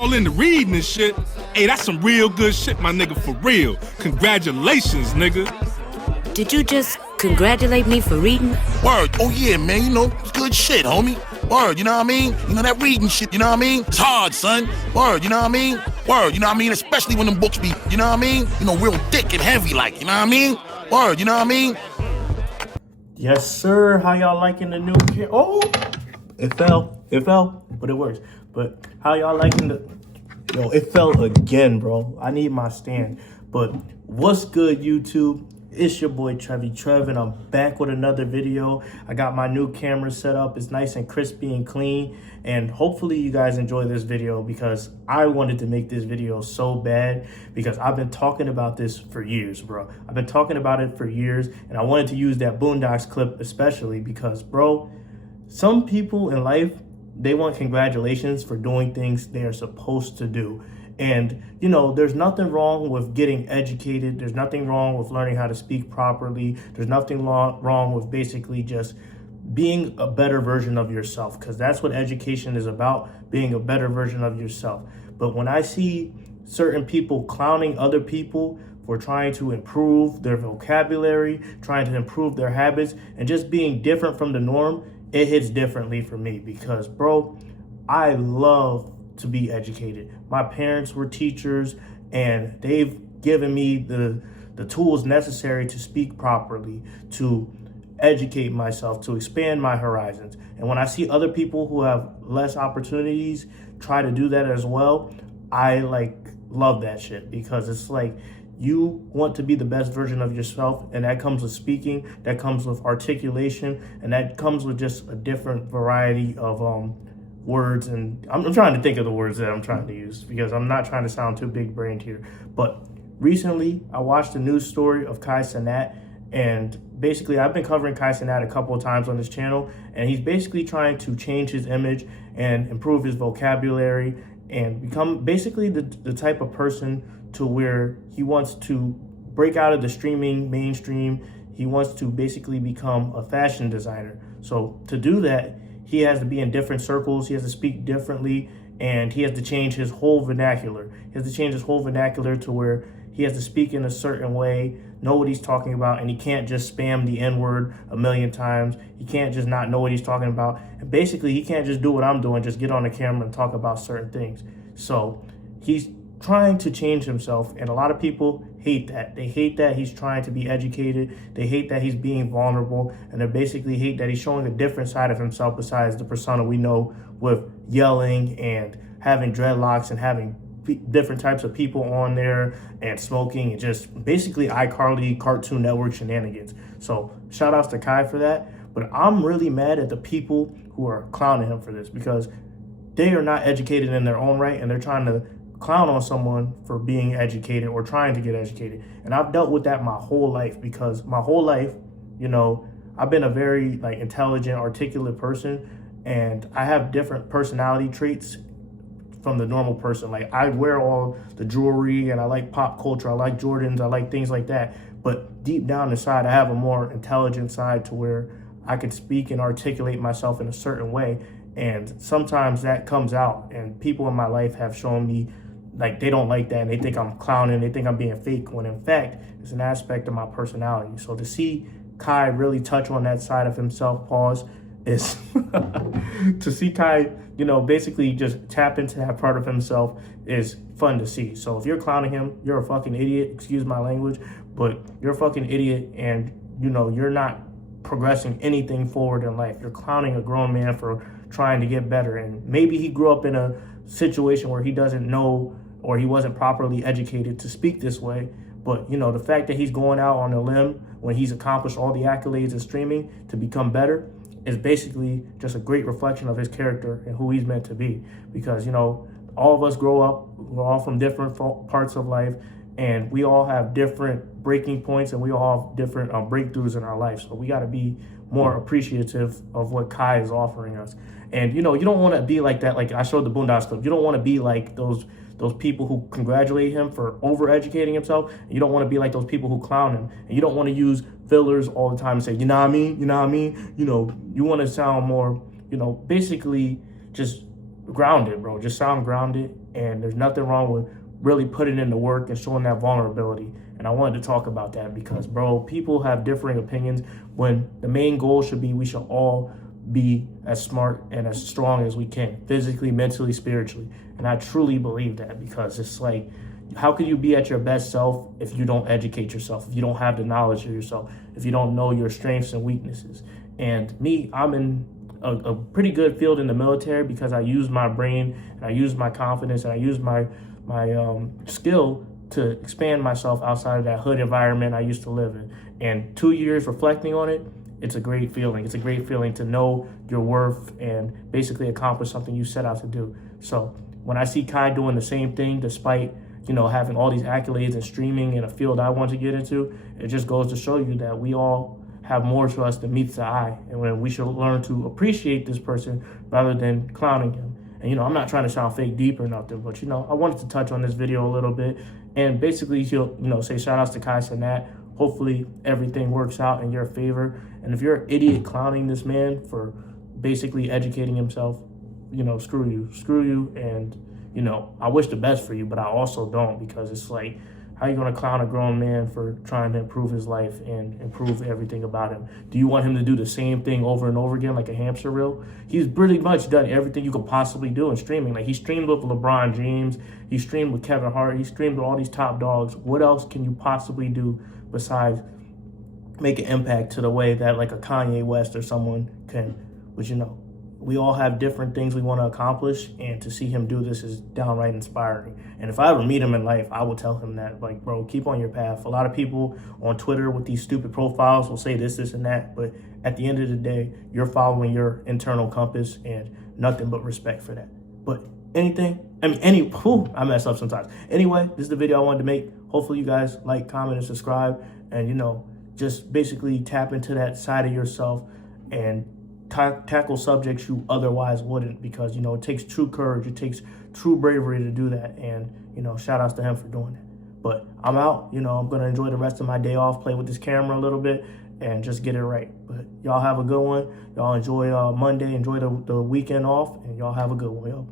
all into reading and shit. Hey, that's some real good shit, my nigga, for real. Congratulations, nigga. Did you just congratulate me for reading? Word. Oh, yeah, man. You know, it's good shit, homie. Word, you know what I mean? You know, that reading shit, you know what I mean? It's hard, son. Word, you know what I mean? Word, you know what I mean? Especially when them books be, you know what I mean? You know, real thick and heavy, like, you know what I mean? Word, you know what I mean? Yes, sir. How y'all liking the new kid? Oh, it fell, but it works. But how y'all liking the... Yo, it fell again, bro. I need my stand. But what's good, YouTube? It's your boy Trev, and I'm back with another video. I got my new camera set up. It's nice and crispy and clean, and hopefully you guys enjoy this video because I wanted to make this video so bad because I've been talking about this for years, bro. I've been talking about it for years, and I wanted to use that Boondocks clip especially because, bro, some people in life, they want congratulations for doing things they are supposed to do. And, you know, there's nothing wrong with getting educated. There's nothing wrong with learning how to speak properly. There's nothing wrong with basically just being a better version of yourself, because that's what education is about, being a better version of yourself. But when I see certain people clowning other people for trying to improve their vocabulary, trying to improve their habits, and just being different from the norm, it hits differently for me because, bro, I love to be educated. My parents were teachers, and they've given me the tools necessary to speak properly, to educate myself, to expand my horizons. And when I see other people who have less opportunities try to do that as well, I love that shit because it's like you want to be the best version of yourself, and that comes with speaking, that comes with articulation, and that comes with just a different variety of words. And I'm trying to think of the words that I'm trying to use because I'm not trying to sound too big brained here. But recently I watched a news story of Kai Cenat, and basically I've been covering Kai Cenat a couple of times on this channel, and he's basically trying to change his image and improve his vocabulary and become basically the type of person to where he wants to break out of the streaming mainstream. He wants to basically become a fashion designer. So to do that, he has to be in different circles, he has to speak differently, and he has to change his whole vernacular. He has to change his whole vernacular to where he has to speak in a certain way, know what he's talking about, and he can't just spam the N-word a million times. He can't just not know what he's talking about. And basically, he can't just do what I'm doing, just get on the camera and talk about certain things. So he's trying to change himself, and a lot of people hate that. They hate that he's trying to be educated. They hate that he's being vulnerable, and they basically hate that he's showing a different side of himself besides the persona we know with yelling and having dreadlocks and having different types of people on there and smoking and just basically iCarly Cartoon Network shenanigans. So shout outs to Kai for that. But I'm really mad at the people who are clowning him for this because they are not educated in their own right, and they're trying to clown on someone for being educated or trying to get educated. And I've dealt with that my whole life because my whole life, you know, I've been a very intelligent, articulate person, and I have different personality traits from the normal person. Like, I wear all the jewelry and I like pop culture. I like Jordans. I like things like that. But deep down inside, I have a more intelligent side to where I could speak and articulate myself in a certain way. And sometimes that comes out, and people in my life have shown me they don't like that, and they think I'm clowning, they think I'm being fake, when in fact it's an aspect of my personality. So to see Kai really touch on that side of himself, is to see Kai, you know, basically just tap into that part of himself is fun to see. So if you're clowning him, you're a fucking idiot, excuse my language, but you're a fucking idiot, and you know, you're not progressing anything forward in life. You're clowning a grown man for trying to get better, and maybe he grew up in a situation where he doesn't know or he wasn't properly educated to speak this way. But, you know, the fact that he's going out on a limb when he's accomplished all the accolades in streaming to become better is basically just a great reflection of his character and who he's meant to be. Because, you know, all of us grow up, we're all from different parts of life, and we all have different breaking points, and we all have different breakthroughs in our life. So we got to be more appreciative of what Kai is offering us. And, you know, you don't want to be like that. Like I showed the Boondocks clip. You don't want to be like those people who congratulate him for over-educating himself. And you don't want to be like those people who clown him. And you don't want to use fillers all the time and say, you know what I mean? You know what I mean? You know, you want to sound more, you know, basically just grounded, bro. Just sound grounded. And there's nothing wrong with really putting in the work and showing that vulnerability. And I wanted to talk about that because, bro, people have differing opinions when the main goal should be we should all be as smart and as strong as we can, physically, mentally, spiritually. And I truly believe that because it's like, how can you be at your best self if you don't educate yourself, if you don't have the knowledge of yourself, if you don't know your strengths and weaknesses? And me, I'm in a pretty good field in the military because I use my brain and I use my confidence and I use my skill to expand myself outside of that hood environment I used to live in. And 2 years reflecting on it, it's a great feeling. It's a great feeling to know your worth and basically accomplish something you set out to do. So when I see Kai doing the same thing, despite, you know, having all these accolades and streaming in a field I want to get into, it just goes to show you that we all have more to us than meets the eye. And when we should learn to appreciate this person rather than clowning him. And, you know, I'm not trying to sound fake deep or nothing, but, you know, I wanted to touch on this video a little bit and basically, you know, say shout outs to Kai Cenat. Hopefully everything works out in your favor. And if you're an idiot clowning this man for basically educating himself, you know, screw you. And, you know, I wish the best for you, but I also don't, because it's like, how are you going to clown a grown man for trying to improve his life and improve everything about him? Do you want him to do the same thing over and over again like a hamster wheel? He's pretty much done everything you could possibly do in streaming. Like, he streamed with LeBron James. He streamed with Kevin Hart. He streamed with all these top dogs. What else can you possibly do besides make an impact to the way that like a Kanye West or someone can? Which, you know, we all have different things we want to accomplish, and to see him do this is downright inspiring. And if I ever meet him in life, I will tell him that, like, bro, keep on your path. A lot of people on Twitter with these stupid profiles will say this, and that, but at the end of the day, you're following your internal compass, and nothing but respect for that. But I mess up sometimes. Anyway, this is the video I wanted to make. Hopefully you guys like, comment, and subscribe, and, you know, just basically tap into that side of yourself and tackle subjects you otherwise wouldn't, because, you know, it takes true courage, it takes true bravery to do that. And, you know, shout outs to him for doing that. But I'm out. You know, I'm going to enjoy the rest of my day off, play with this camera a little bit, and just get it right. But y'all have a good one. Y'all enjoy Monday, enjoy the weekend off, and y'all have a good one, yo.